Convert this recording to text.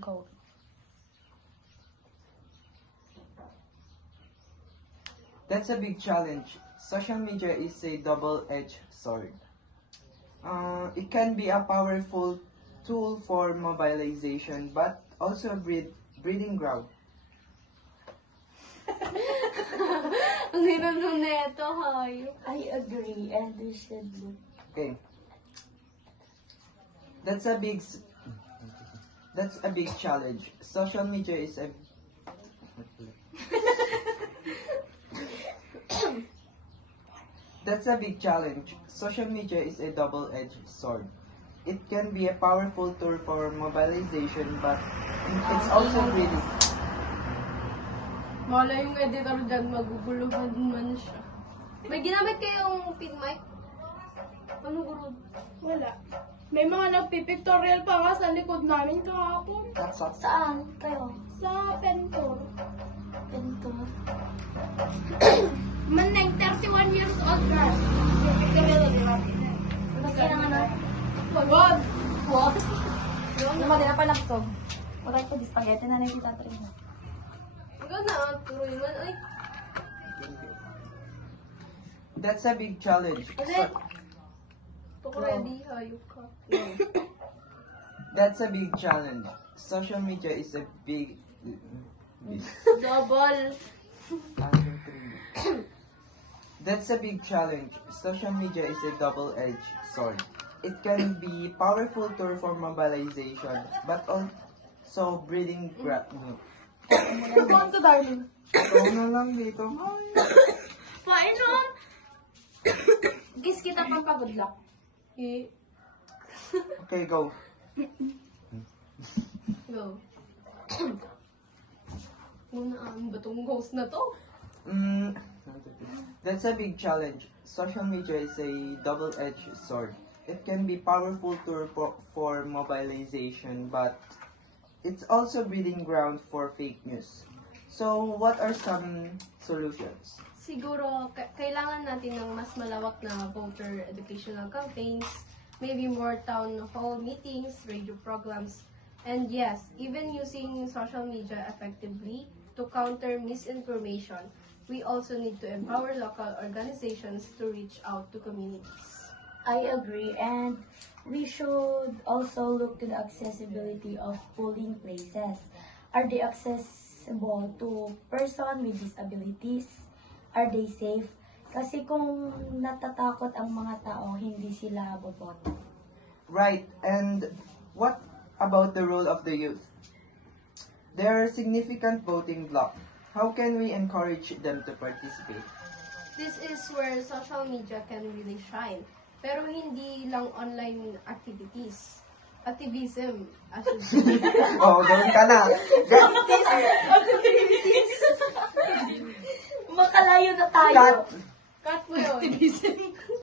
Go. That's a big challenge. Social media is a double-edged sword. It can be a powerful tool for mobilization, but also a breeding ground. Ang hirap neto, hayo. I agree, and we should look. Okay. That's a big challenge. Social media is a That's a big challenge. Social media is a double-edged sword. It can be a powerful tool for mobilization, but it's also breeding. Wala yung editor dyan, maguguluhan man siya. May ginamit kayong pin mic? Ano guro? Wala. May mga nagpipictorial pa nga sa likod namin kahapon. That's up. Saan kayo? Sa Pentor. Pinto. Maneng 31 years old na. Pipictorial na natin. Kasi na nga na. Pagod! Wow. Yung mga dinapalakso. Wala ko di spaghetti na nakita rin mo. Ikaw na, tuloy man. Ay, That's a big challenge. ulit. Ito ready, hayop ka. That's a big challenge. Social media is a big. Double. That's a big challenge. Social media is a double-edged sword. It can be powerful tool for mobilization, but also breeding ground. Saan ka, darling? Ito na lang dito. Painom! Kiss kita pang pagod lang. Eh, Okay, go. go. Muna ang batong ghost na to. That's a big challenge. Social media is a double-edged sword. It can be powerful tool for mobilization, but it's also breeding ground for fake news. So, what are some solutions? Siguro, kailangan natin ng mas malawak na voter educational campaigns, maybe more town hall meetings, radio programs, and yes, even using social media effectively to counter misinformation. We also need to empower local organizations to reach out to communities. I agree, and we should also look to the accessibility of polling places. Are they accessible to person with disabilities? Are they safe? Kasi kung natatakot ang mga tao, hindi sila boboto. Right, and what about the role of the youth? They are a significant voting bloc. How can we encourage them to participate? This is where social media can really shine. Pero hindi lang online activities. Activism, I should say. Oh, gawin ka na. Makalayo na tayo. Cut. Cut mo yun.